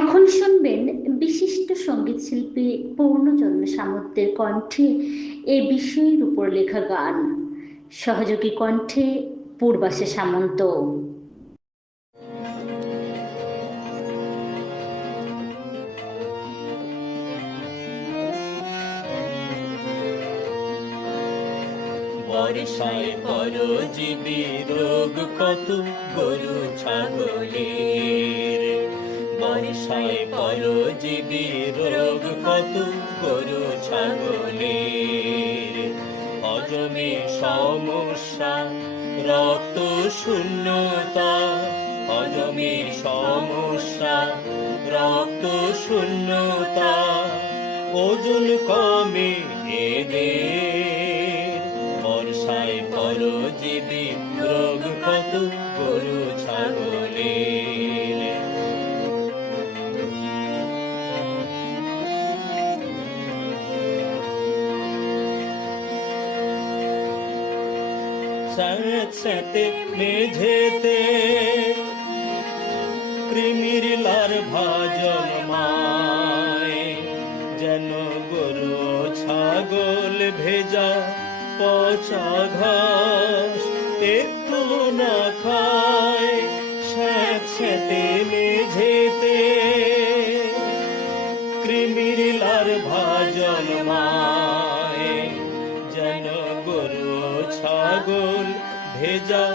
এখন শুনবেন বিশিষ্ট সঙ্গীত শিল্পী পূর্ণচন্দ্র সামন্তের কণ্ঠে এ বিষয়ের উপর লেখা গান। সহযোগী কণ্ঠে পূর্বাশা সামন্ত। বর্ষায় পরজীবী রোগ কত গরু ছাগলের, বর্ষায় পরজীবী রোগ কত গরু ছাগলের। হজমে সমস্যা, রক্ত শূন্যতা, হজমে সমস্যা, রক্ত শূন্যতা, ওজন কমে এদের। বর্ষায় পরজীবী রোগ কত গরু ছাগলের। স্যাঁতস্যাঁতে মেঝেতে কৃমির লার্ভা জন্মায়, যেন গরু ছাগল ভেজা পচা ঘাস একটু না খায়। স্যাঁতস্যাঁতে মেঝেতে কৃমির লার্ভা জন্মায়, যেন গরু ছাগল ভেজা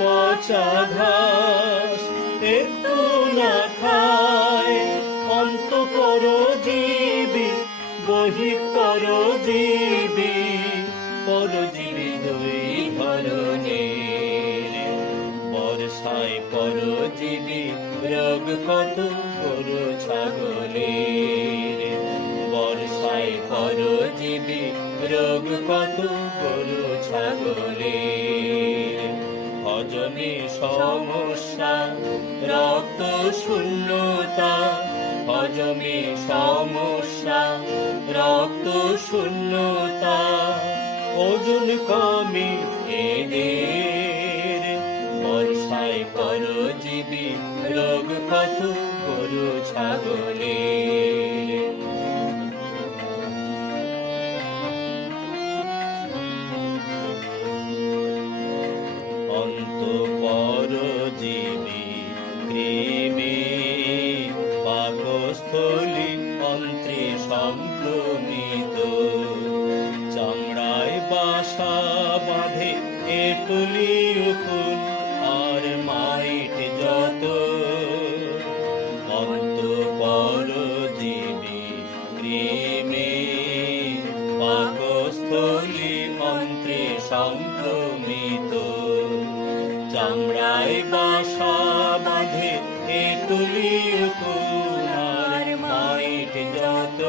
পচা ঘাস একটু না খায়। অন্তঃপরজীবী বহিঃপরজীবী, পরজীবী দুই ধরনের। বর্ষায় পরজীবী রোগ কত গরু ছাগলের, বর্ষায় পরজীবী রোগ কত গরু ছাগলের। হজমে সমস্যা, রক্ত শূন্যতা, হজমে সমস্যা, রক্ত শূন্যতা, ওজন কমে এদের। বর্ষায় পরজীবী রোগ কত গরু ছাগলের। অন্তঃপরজীবী কৃমি পাকস্থলী অন্ত্রে সংক্রমিত, চামড়ায় বাসা বাঁধে এটুলি উকুন আর মাইট যত। অন্তঃপরজীবী কৃমি পাকস্থলী অন্ত্রে সংক্রমিত, চামড়ায় বাসা বাঁধে এটুলি উকুন আর মাইট যত।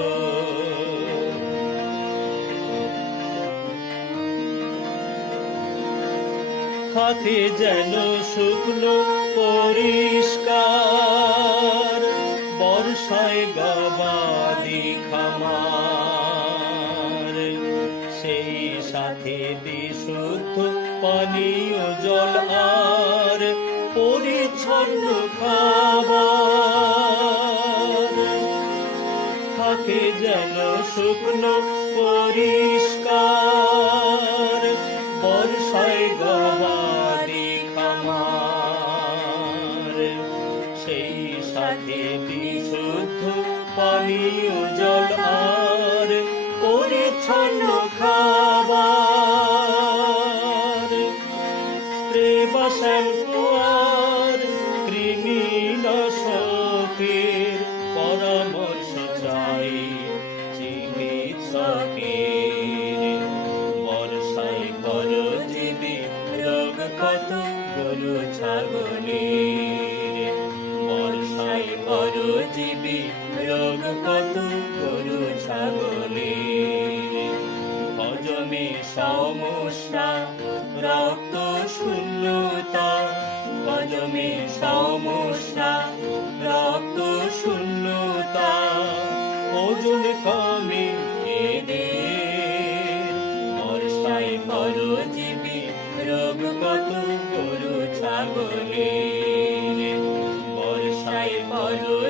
থাকে যেন শুকনো পরিষ্কার, বর্ষায় গবাদি খামার, সেই সাথে বিশুদ্ধ পানীয় জল আর পরিচ্ছন্ন খাবার। থাকে যেন শুকনো পরিষ্কার, বর্ষায় গবাদি খামার, সেই সাথে বিশুদ্ধ পানীয় জল আর পরিচ্ছন্ন খাবার। স্প্রে বা শ্যাম্পু আর কৃমিনাশকের পরামর্শ চাই চিকিৎসকের। বর্ষায় পরজীবী রোগ কত গরু ছাগলের, বর্ষায় পরজীবী রোগ কত গরু ছাগলের। হজমে সমস্যা, রক্ত শূন্যতা, হজমে সমস্যা, রক্ত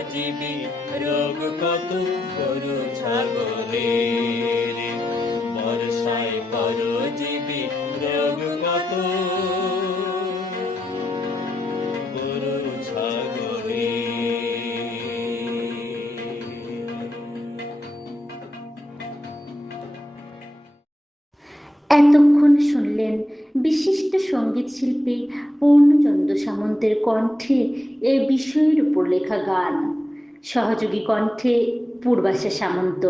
পরজীবী রোগ কত গরু ছাগলের, বর্ষায় পরজীবী রোগ কত গরু ছাগলের। এতক্ষণ শুনলেন বিশিষ্ট সঙ্গীত শিল্পী পূর্ণচন্দ্র সামন্তের কণ্ঠে এ বিষয়ের উপর লেখা গান। সহযোগী কণ্ঠে পূর্বাশা সামন্ত।